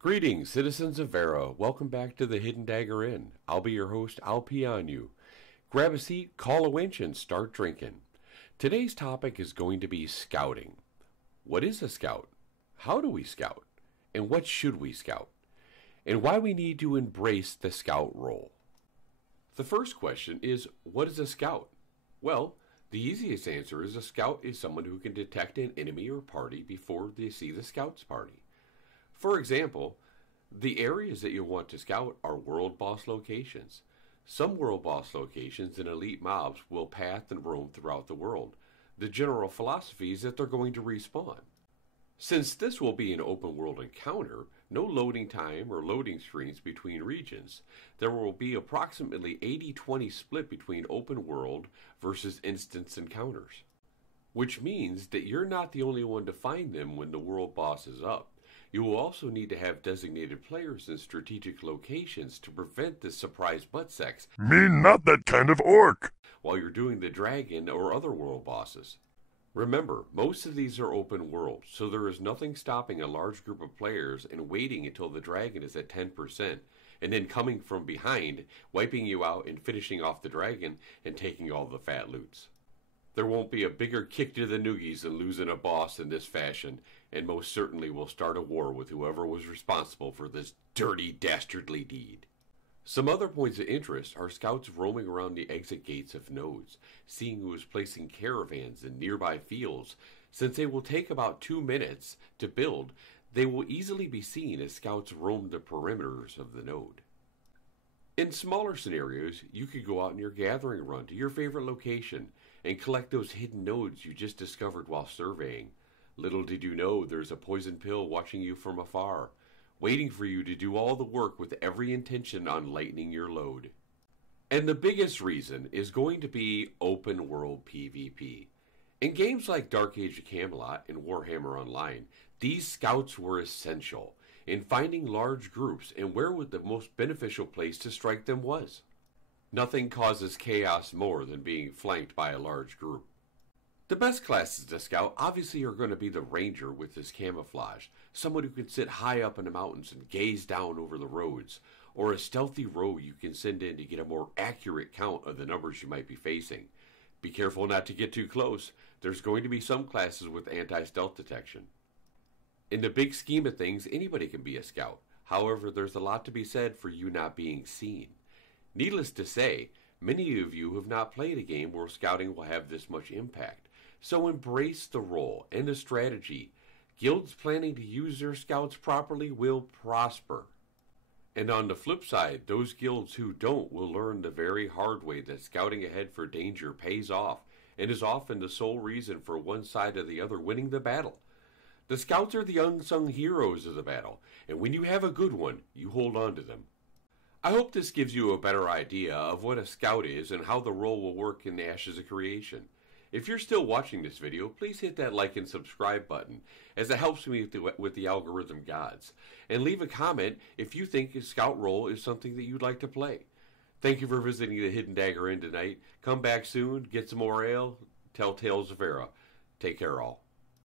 Greetings, citizens of Vera. Welcome back to the Hidden Dagger Inn. I'll be your host, I'll pee on you. Grab a seat, call a winch, and start drinking. Today's topic is going to be scouting. What is a scout? How do we scout? And what should we scout? And why we need to embrace the scout role. The first question is, what is a scout? Well, the easiest answer is a scout is someone who can detect an enemy or party before they see the scout's party. For example, the areas that you'll want to scout are world boss locations. Some world boss locations and elite mobs will path and roam throughout the world. The general philosophy is that they're going to respawn. Since this will be an open world encounter, no loading time or loading screens between regions. There will be approximately 80-20 split between open world versus instance encounters. Which means that you're not the only one to find them when the world boss is up. You will also need to have designated players in strategic locations to prevent this surprise butt sex. Me not that kind of orc! While you're doing the dragon or other world bosses. Remember, most of these are open world, so there is nothing stopping a large group of players and waiting until the dragon is at 10%, and then coming from behind, wiping you out and finishing off the dragon and taking all the fat loots. There won't be a bigger kick to the noogies than losing a boss in this fashion, and most certainly will start a war with whoever was responsible for this dirty, dastardly deed. Some other points of interest are scouts roaming around the exit gates of nodes, seeing who is placing caravans in nearby fields. Since they will take about 2 minutes to build, they will easily be seen as scouts roam the perimeters of the node. In smaller scenarios, you could go out in your gathering run to your favorite location and collect those hidden nodes you just discovered while surveying. Little did you know there's a poison pill watching you from afar, waiting for you to do all the work with every intention on lightening your load. And the biggest reason is going to be open world PvP. In games like Dark Age of Camelot and Warhammer Online, these scouts were essential in finding large groups and where would the most beneficial place to strike them was. Nothing causes chaos more than being flanked by a large group. The best classes to scout obviously are going to be the ranger with his camouflage, someone who can sit high up in the mountains and gaze down over the roads, or a stealthy rogue you can send in to get a more accurate count of the numbers you might be facing. Be careful not to get too close. There's going to be some classes with anti-stealth detection. In the big scheme of things, anybody can be a scout. However, there's a lot to be said for you not being seen. Needless to say, many of you have not played a game where scouting will have this much impact. So embrace the role and the strategy. Guilds planning to use their scouts properly will prosper. And on the flip side, those guilds who don't will learn the very hard way that scouting ahead for danger pays off and is often the sole reason for one side or the other winning the battle. The scouts are the unsung heroes of the battle, and when you have a good one, you hold on to them. I hope this gives you a better idea of what a scout is and how the role will work in the Ashes of Creation. If you're still watching this video, please hit that like and subscribe button, as it helps me with the algorithm gods. And leave a comment if you think a scout role is something that you'd like to play. Thank you for visiting the Hidden Dagger Inn tonight. Come back soon, get some more ale, tell tales of Vera. Take care all.